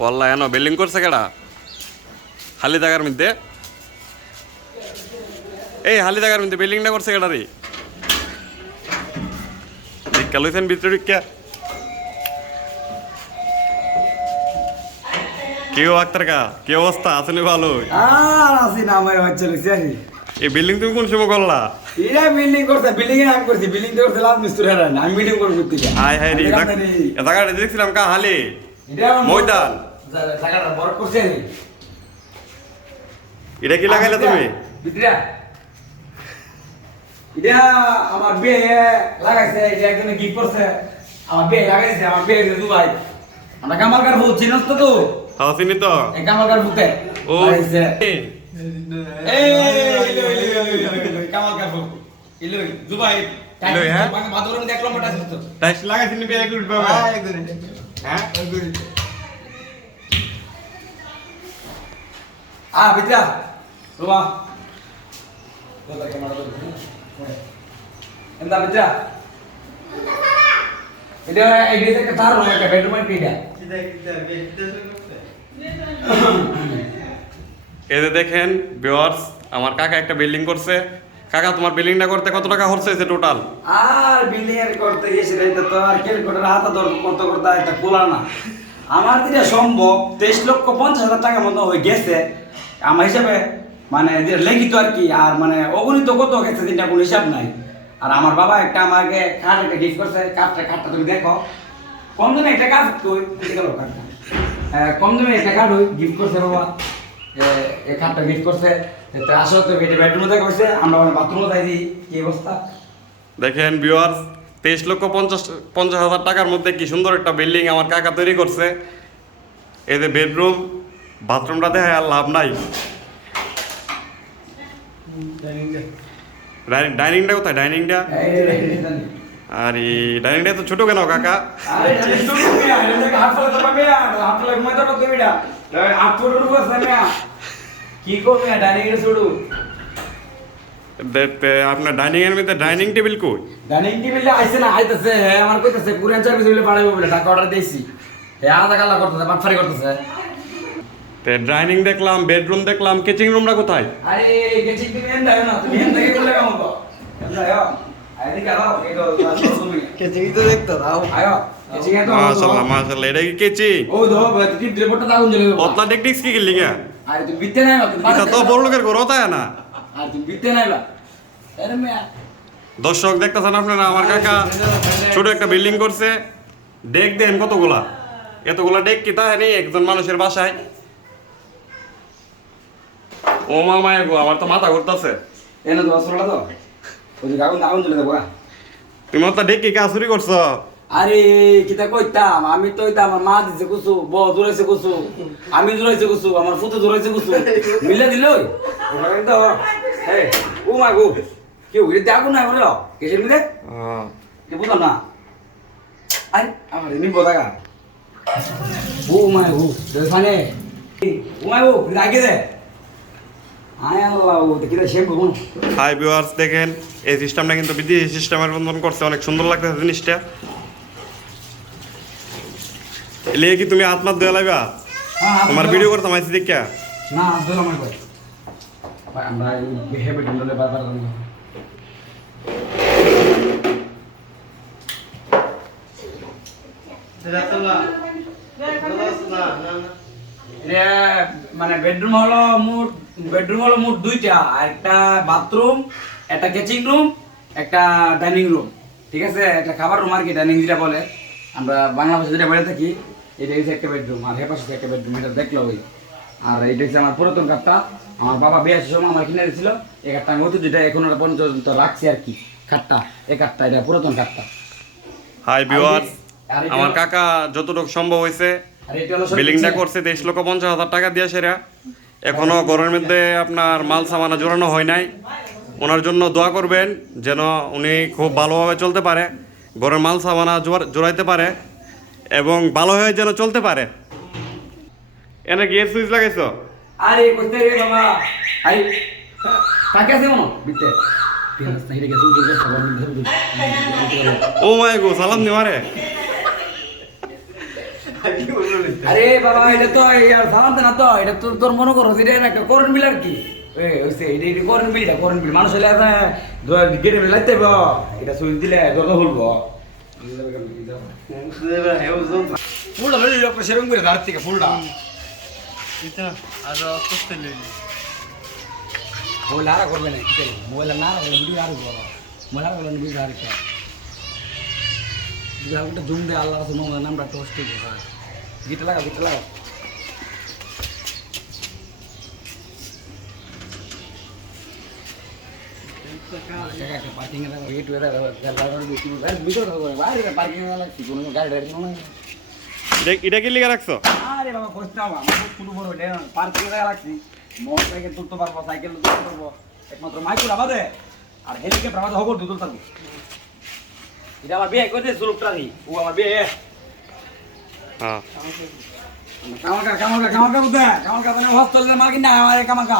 ওয়াল্লা এনো বিল্ডিং করছে কেডা? হালি জায়গার মধ্যে? এই হালি জায়গার মধ্যে বিল্ডিংটা করছে কেডা রে? ভিক্ষা লইছেন ভিতরে ভিক্ষা। কেউ আক্তার কা? কি অবস্থা? আসেনি ভালো? আর আসি না আমার হচ্ছে এই বিল্ডিং তুমি কোন সময় করলা? এটা বিল্ডিং করছে বিল্ডিং এ আমি করছি বিল্ডিং করছে লাভ মিস্ত্রি হারা আমি বিল্ডিং করে করতে হাই হাই রে জায়গাটা দেখছিলাম কা হালি? ময়দান। জায়গাটা বড় করছে আমি এটা কি লাগাইলে তুমি বিদ্রা এটা আমার বিয়ে লাগাইছে এটা একজন গিফট করছে আমার বিয়ে লাগাইছে আমার বিয়ে দুবাই আমরা কামালকার ভূত চিনস তো তো হ্যাঁ চিনি তো কামালকার ভূতে ও কামালকার ভূত ইলো দুবাই ইলো, হ্যাঁ? মাদুরম দেখলাম ছিল তো টাইস লাগাইছি নি বেগ উঠবে হ্যাঁ Ah, Bitra. Rumah. എന്താ പറ്റ ഇത് ഇതിലേക്ക് താറോ ഒക്കെ ബെഡ്റൂം ആയിട്ട് এই যে দেখেন ভিউয়ার্স আমার কাকা একটা বিল্ডিং করছে কাকা তোমার বিল্ডিংটা করতে কত টাকা খরচ হয়েছে টোটাল আর বিল্ডিং এর করতে গেছে এটা তো আর ক্যালকুলেটর হাতে ধর কত করতে এটা খোলা না আমার দিকে সম্ভব তেইশ লক্ষ পঞ্চাশ হাজার টাকার মতো হয়ে গেছে আমার হিসাবে মানে লেখিত আর কি, আর মানে অগণিত কত গেছে যেটা কোনো হিসাব নাই। আর আমার বাবা একটা আমাকে কাঠ একটা গিফট করছে কাঠটা কাঠটা তুমি দেখো। কম দামে একটা কই এদিকে গেলো কাঠটা কম দামে একটা কাঠ ওই গিফট করছে বাবা। এই কাঠটা গিফট করছে আসো তো এটা বেডরুমে দেখা হয়েছে, আমরা বাথরুমে যাই দিই কি অবস্থা? দেখেন ভিউয়ার্স তেইশ লক্ষ পঞ্চাশ পঞ্চাশ হাজার টাকার মধ্যে কি সুন্দর একটা বিল্ডিং আমার কাকা তৈরি করছে। যে বেডরুম বাথরুমটা দেখে আর লাভ নাই। ডাইনিংটা। কোথায়? ডাইনিংটা। আর ডাইনিংটা তো ছোট কেন কাকা? আপনার ডাইনিং এর মধ্যে ডাইনিং টেবিল কই? ডাইনিং টেবিলে আইছে না আইতাছে। হ্যাঁ আমার কইতাছে কুরিয়ান সার্ভিস বলে পাঠাইবো বলে টাকা অর্ডার দিয়েছি। হ্যাঁ আধা কালা করতেছে বাটফারি করতেছে। তে ডাইনিং দেখলাম বেডরুম দেখলাম কিচেন রুমটা কোথায়? আরে গেছি তুমি এন্ড আয় না তুমি এন্ড থেকে বলে কাম আয় আও এই তো তুমি কেচিং তো দেখতো তাও আয় মাশাআল্লাহ মাশাআল্লাহ এটা কি কিচেন? ও দো টিপ রিপোর্টটা দাও অতলা টেকনিক্স কি গেলি গা? আরে তুমি বিতে নাই না এটা তো বড় লোকের ঘর তাই না। আর তুমি বিতে নাই বা। আরে মিয়া। দর্শক দেখতেছেন আপনারা আমার কাকা ছোট একটা বিল্ডিং করছে। ডেক দেন কতগুলা? এতগুলা ডেক কি তাই নেই একজন মানুষের বাসায়? ও মামা গো আমার তো মাথা ঘুরতেছে। এনে তো আসলটা তো। ওই যে আগুন আগুন জ্বলে দেবো। তুমি তো ডেক কি চুরি করছ? আরে কিতা কইতাম? আমি তো হইতাম আমার মা দিছে কুসু ব জুড়াইছে কুসু আমি জুড়াইছে কুসু আমার ফুতে জুড়াইছে কুসু। মিলে দিল ও মা গো কি ওই দেখো না বলো? কিসের মিলে? কি বুঝলাম না? আরে আমার নিব দাগা ও মা গো দেখানে ও মা গো আগে দে আয় আল্লাহ ও তো কিতা শেপ কোন হাই ভিউয়ার্স দেখেন এই সিস্টেমটা কিন্তু বিদেশি সিস্টেমের মতন করছে অনেক সুন্দর লাগতেছে জিনিসটা। এলিয়ে কি তুমি আত্মার দেওয়া লাগবা তোমার ভিডিও করতাম আইসি দেখা না আমার মানে বেডরুম হলো মোট বেডরুম হলো মোট দুইটা একটা বাথরুম একটা কিচেন রুম একটা ডাইনিং রুম ঠিক আছে? একটা খাবার রুম আর কি ডাইনিং যেটা বলে। আমরা বাংলা ভাষা যেটা বলে থাকি এটা হচ্ছে একটা বেডরুম। আর হে পাশে একটা বেডরুম এটা দেখল ওই। আর এটা হচ্ছে আমার পুরাতন কাঠটা আমার বাবা বিয়ে আসার সময় আমার কিনে দিয়েছিল এই কাঠটা আমি অতি যেটা এখন ওটা পর্যন্ত রাখছি আর কি কাঠটা এই কাঠটা এটা পুরাতন কাঠটা হাই আর আমার কাকা যতটুকু সম্ভব হয়েছে বিল্ডিংটা করছে তেইশ লক্ষ পঞ্চাশ হাজার টাকা দিয়ে সেরা। এখনও ঘরের মধ্যে আপনার মাল সামানা জোড়ানো হয় নাই। ওনার জন্য দোয়া করবেন যেন উনি খুব ভালোভাবে চলতে পারে ঘরের মাল সামানা জোড়া- জোড়াইতে পারে এবং ভালো হয়ে যেন চলতে পারে। এনে গিয়ার সুইচ লাগাইছো? আরে কইতে রে বাবা। আই কাকে আছে মনো? বিতে ও মাই গো সালাম নিমারে আরে বাবা এটা তো এই আর সালামতে না তো এটা তো তোর মনে করো এটা একটা করন বিল আর কি এ হইছে এটা এটা করন বিল এটা করন বিল মানুষ হলে আছে গেটে বিল লাইতে ব এটা সুইচ দিলে দরজা খুলবো ফুলটা লইলি লোক সেরকম করে ধার থেকে ফুলটা আরও করতে লইলি মোবাইল আর করবে না কি মোবাইল না ভিডিও আর করব মোবাইল আর করলে ভিডিও আর একটা একটা জুম দে আল্লাহ আছে মোবাইল নামটা টোস্ট দিবে হ্যাঁ গিটা লাগা গিটা লাগা নয় এটা কি লিখে রাখছো আরে বাবা আমার শুরু করো পার্কিং এর লাগছে মোটর সাইকেল তুলতে পারব সাইকেল তুলতে পারব একমাত্র মাইকুল আমাদের আর হেলিকপ্টার আমাদের হবর দুদল থাকব এটা আমার বিয়ে করে লোকটারই ও আমার বিয়ে কামাকা কামাকা কামাকা বুঝে কামাকা মানে হস্টেলের মার্কিন না আমার কামাকা